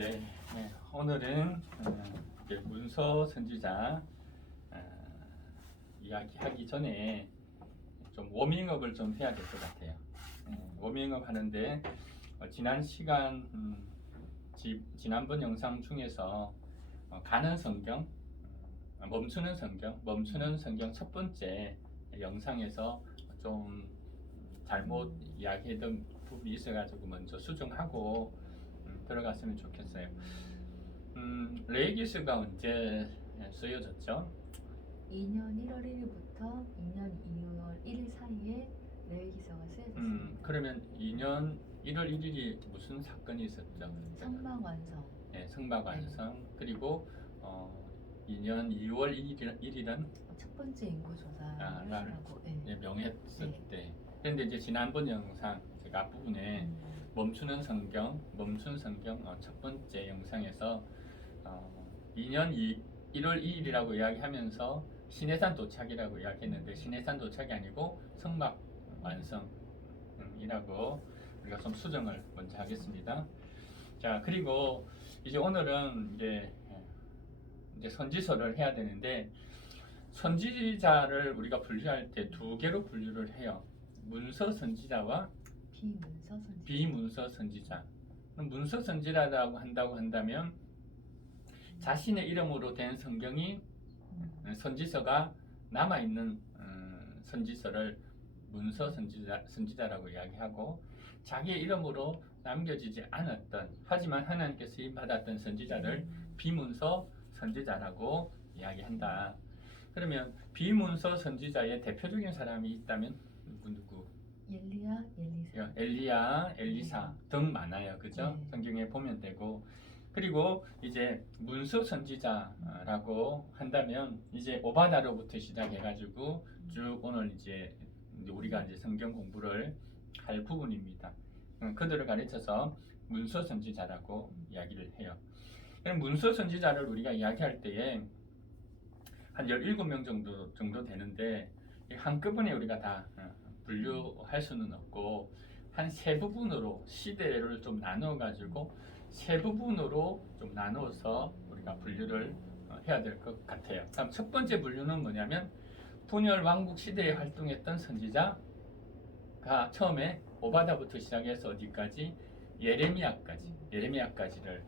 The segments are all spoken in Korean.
네, 오늘은 이제 문서 선지자 이야기하기 전에 좀 워밍업을 좀 해야 될 것 같아요. 워밍업 하는데 지난 시간 지난번 영상 중에서 가는 성경, 멈추는 성경 첫 번째 영상에서 좀 잘못 이야기했던 부분이 있어가지고 먼저 수정하고 들어갔으면 좋겠어요. 레이기스가 언제 쓰여졌죠? 2년 1월 1일부터 2년 2월 1일 사이에 레위기서가 쓰여졌습니다. 그러면 2년 1월 1일이 무슨 사건이 있었죠? 성막 완성. 네, 성막 완성. 그리고 2년 2월 1일은 첫 번째 인구 조사라고 명했을 때. 그런데 이제 지난번 영상 제가 앞부분에 멈춘 성경 첫 번째 영상에서 2년 1월 2일이라고 이야기하면서 시내산 도착이라고 이야기했는데 시내산 도착이 아니고 성막 완성이라고 우리가 좀 수정을 먼저 하겠습니다. 자, 그리고 이제 오늘은 이제 선지서를 해야 되는데 선지자를 우리가 분류할 때 두 개로 분류를 해요. 문서 선지자와 비문서 선지자. 문서 선지자라고 한다면 자신의 이름으로 된 성경이 선지서가 남아있는 선지서를 문서 선지자라고 이야기하고 자기의 이름으로 남겨지지 않았던 하지만 하나님께 쓰임받았던 선지자를 비문서 선지자라고 이야기한다. 그러면 비문서 선지자의 대표적인 사람이 있다면 누구? 엘리야, 엘리사 등 많아요. 그죠? 성경에 보면 되고. 그리고 이제 문서 선지자라고 한다면 이제 오바다로부터 시작해가지고 쭉 오늘 이제 우리가 이제 성경 공부를 할 부분입니다. 그들을 가르쳐서 문서 선지자라고 이야기를 해요. 문서 선지자를 우리가 이야기할 때에 한 17명 정도 되는데 한꺼번에 우리가 다 분류할 수는 없고 한 세 부분으로 시대를 좀 나누어 가지고 세 부분으로 좀 나누어서 우리가 분류를 해야 될 것 같아요. 그럼 첫 번째 분류는 뭐냐면 분열 왕국 시대에 활동했던 선지자가 처음에 오바다부터 시작해서 어디까지 예레미야까지를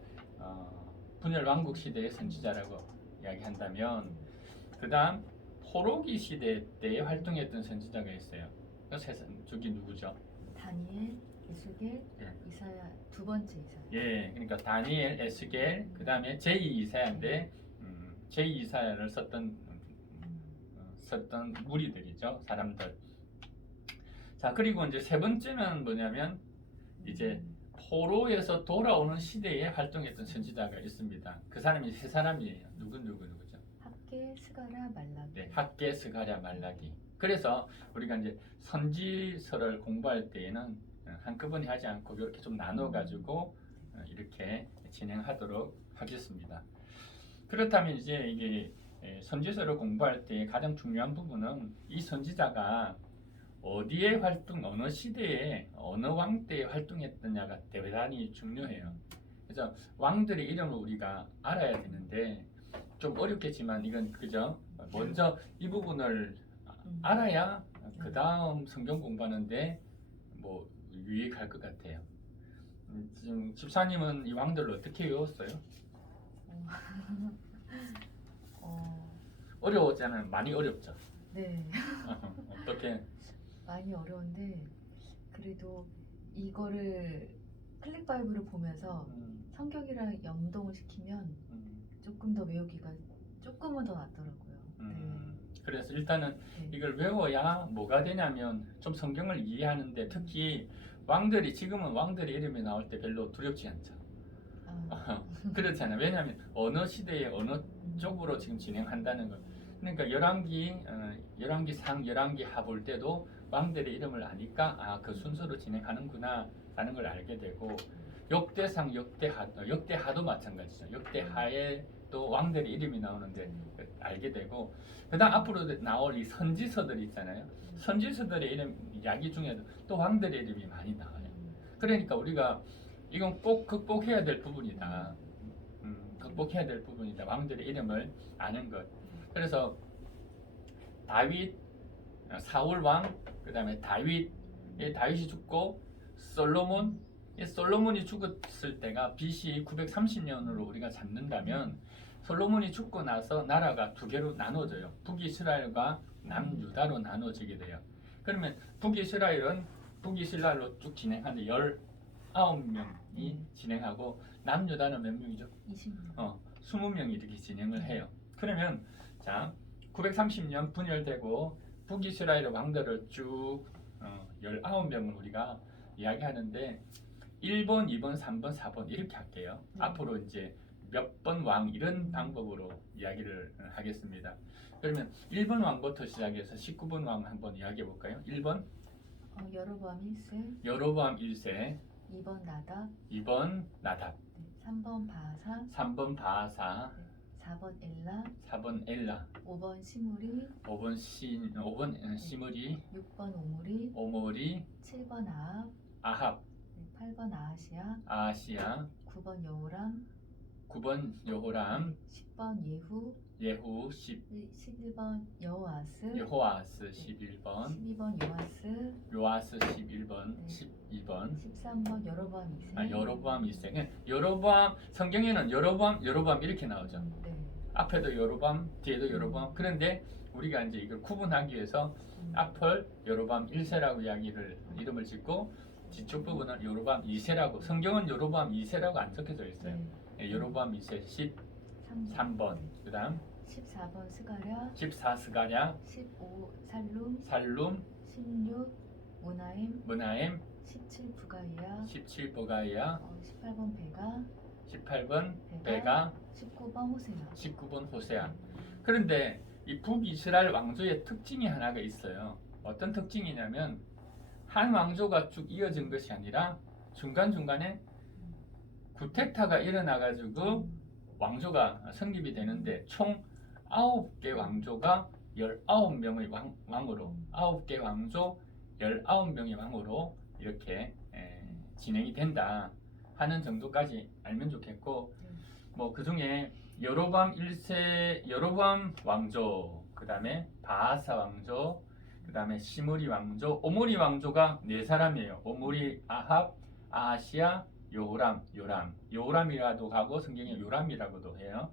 분열 왕국 시대의 선지자라고 이야기한다면 그 다음 포로기 시대 때에 활동했던 선지자가 있어요. 저기 누구죠? 다니엘, 에스겔, 이사야, 두 번째 이사야. 예, 그러니까 다니엘, 에스겔, 그 다음에 제2 이사야인데 제2 이사야를 썼던 무리들이죠, 사람들. 자, 그리고 이제 세 번째는 뭐냐면 이제 포로에서 돌아오는 시대에 활동했던 선지자가 있습니다. 그 사람이 세 사람이에요. 누구죠? 학계, 스가랴, 말라기. 네, 학계, 스가랴, 말라기. 그래서 우리가 이제 선지서를 공부할 때에는 한꺼번에 하지 않고 이렇게 좀 나눠 가지고 이렇게 진행하도록 하겠습니다. 그렇다면 이제 이게 선지서를 공부할 때 가장 중요한 부분은 이 선지자가 어디에 어느 시대에 어느 왕 때에 활동했느냐가 대단히 중요해요. 그래서 왕들의 이름을 우리가 알아야 되는데 좀 어렵겠지만 이건 그죠? 먼저 이 부분을 알아야 그 다음 성경 공부하는데 뭐 유익할 것 같아요. 지금 집사님은 이 왕들을 어떻게 외웠어요? 어려웠잖아요. 많이 어렵죠? 네. 어떻게? 많이 어려운데 그래도 이거를 클릭바이블을 보면서 성경이랑 연동을 시키면 조금 더 외우기가 조금은 더 낫더라고요. 그래서 일단은 이걸 외워야 뭐가 되냐면 좀 성경을 이해하는데 특히 지금은 왕들의 이름이 나올 때 별로 두렵지 않죠. 그렇잖아요. 왜냐하면 어느 시대에 어느 쪽으로 지금 진행한다는 걸. 그러니까 열왕기상, 열왕기하 볼 때도 왕들의 이름을 아니까 그 순서로 진행하는구나 라는 걸 알게 되고 역대상, 역대하도 마찬가지죠. 역대하에 또 왕들의 이름이 나오는데 알게 되고 그 다음 앞으로 나올 이 선지서들 있잖아요. 선지서들의 이야기 중에도 또 왕들의 이름이 많이 나와요. 그러니까 우리가 이건 꼭 극복해야 될 부분이다. 극복해야 될 부분이다. 왕들의 이름을 아는 것. 그래서 다윗, 사울 왕, 그 다음에 다윗이 죽고 솔로몬, 이 솔로몬이 죽었을 때가 BC 930년으로 우리가 잡는다면 솔로몬이 죽고 나서 나라가 두 개로 나눠져요. 북이스라엘과 남유다로 나눠지게 돼요. 그러면 북이스라엘로 쭉 진행하는데 19명이 진행하고 남유다는 몇 명이죠? 20년. 20명이 이렇게 진행을 해요. 그러면 자 930년 분열되고 북이스라엘 왕들을 쭉 19명을 우리가 이야기하는데 1번, 2번, 3번, 4번 이렇게 할게요. 앞으로 이제 몇 번 왕 이런 방법으로 이야기를 하겠습니다. 그러면 1번 왕부터 시작해서 19번 왕 한번 이야기해 볼까요? 1번 여로보암 1세, 여로보암 1세, 2번 나답, 2번 나답, 3번 바사, 3번 바사, 4번 엘라, 4번 엘라, 5번 시무리, 5번 시므리, 6번 오므리, 오므리, 7번 아합, 아합, 8번 아하시아, 아하시아, 9번 여호람, 9번 여호람, 10번 예후, 예후, 11번 여호아스, 여호아스 11번, 12번 요아스, 요아스 11번, 네. 12번, 13번 여로보암 2세. 여로보암 2세. 여로보암 성경에는 여로보암 이렇게 나오죠. 네. 앞에도 여로보암, 뒤에도 여로보암. 그런데 우리가 이제 이걸 구분하기 위해서 앞을 여로보암 1세라고 이름을 짓고 뒤쪽 부분은 여로보암 2세라고. 성경은 여로보암 2세라고 안 적혀져 있어요. 여로보암 2세 13번. 그다음 14번 스가랴, 14 스가랴, 15 살룸, 살룸, 16 무나임, 무나임, 17 부가이야, 17 보가이야, 18번 베가, 18번 베가, 19번 호세야. 19번 호세아. 그런데 이 북이스라엘 왕조의 특징이 하나가 있어요. 어떤 특징이냐면 한 왕조가 쭉 이어진 것이 아니라 중간중간에 구테타가 일어나가지고 왕조가 성립이 되는데 총 9개 왕조가 19명의 왕으로 9개 왕조 19명의 왕으로 이렇게 진행이 된다 하는 정도까지 알면 좋겠고, 뭐 그 중에 여로보암 1세 여로보암 왕조, 그 다음에 바하사 왕조, 그 다음에 시므리 왕조, 오므리 왕조가 네 사람이에요. 오므리, 아합, 아하시아, 요람이라도 하고 성경에 요람이라고도 해요.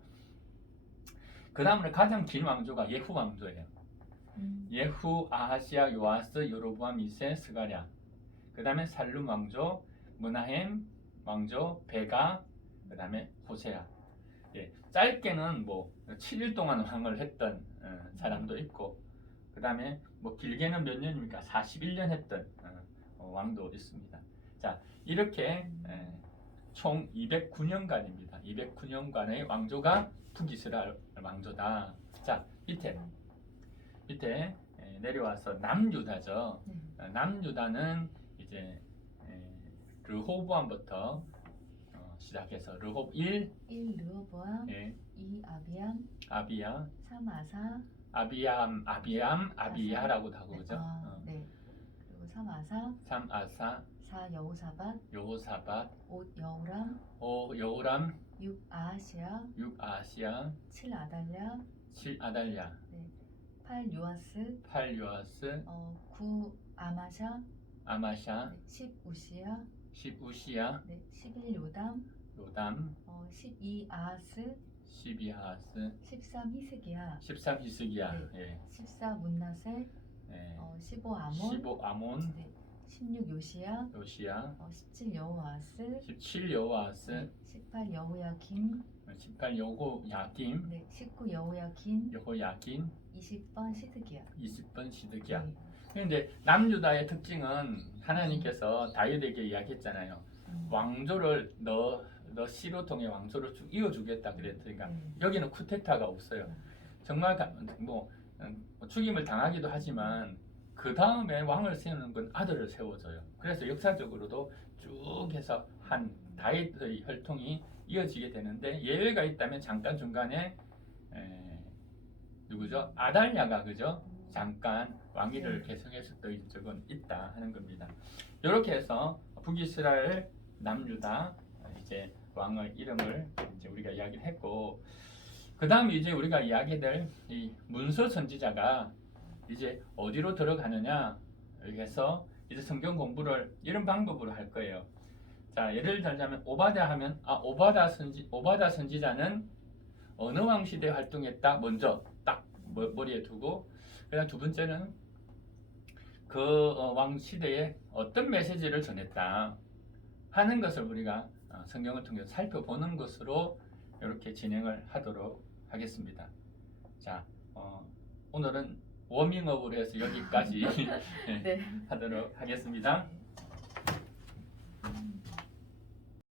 그 다음으로 가장 긴 왕조가 예후 왕조예요. 예후, 아하시아, 요아스, 여로보암 2세, 스가랴. 그 다음에 살룸 왕조, 무나헴 왕조, 베가, 그 다음에 호세아. 짧게는 뭐 7일 동안 왕을 했던 사람도 있고, 그 다음에 뭐 길게는 몇 년입니까? 41년 했던 왕도 있습니다. 자, 이렇게 총 209년간입니다. 209년간의 왕조가 북이스라엘 왕조다. 자, 밑에 내려와서 남유다죠. 남유다는 이제 르호보암부터 시작해서 르호보 1 르호보암, 2 아비야, 3 아사, 아비야라고도 하고 그죠? 네. 그리고 3 아사, 3 아사, 4 여호사밧, 5 여호람, 5 여호람, 6 아하시아, 6 아시아, 7 아달랴, 7 아달랴, 8 요아스, 8 요아스, 9 아마샤, 아마샤, 10 우시야, 10 우시야, 11 요담, 요담, 12 아하스, 12 하하스, 13 히스기야, 13 히스기야, 14 문나세, 15 아몬, 15 아몬, 16 요시야, 17 여호아스, 17 여호아스, 18 여호야김, 18 여호야김, 19 여호야긴, 20번 20번 시드기야. 시드기야. 그런데 남유다의 특징은 하나님께서 다윗에게 이야기했잖아요. 왕조를 너 씨로 통해 왕조를 쭉 이어주겠다 그랬으니까 여기는 쿠데타가 없어요. 정말 뭐 죽임을 당하기도 하지만 그 다음에 왕을 세우는 건 아들을 세워줘요. 그래서 역사적으로도 쭉 해서 한 다윗의 혈통이 이어지게 되는데, 예외가 있다면 잠깐 중간에 누구죠? 아달랴가 그죠? 잠깐 왕위를 계승했었던 적은 있다 하는 겁니다. 이렇게 해서 북이스라엘, 남유다 이제 왕의 이름을 이제 우리가 이야기를 했고, 그 다음 이제 우리가 이야기될 이 문서 선지자가 이제 어디로 들어가느냐 해서 이제 성경 공부를 이런 방법으로 할 거예요. 자, 예를 들자면 오바댜 하면 오바댜 선지자는 어느 왕 시대에 활동했다 먼저 딱 머리에 두고, 그다음 두 번째는 그 왕 시대에 어떤 메시지를 전했다 하는 것을 우리가 성경을 통해서 살펴보는 것으로 이렇게 진행을 하도록 하겠습니다. 자, 오늘은 워밍업으로 해서 여기까지 네. 하도록 하겠습니다.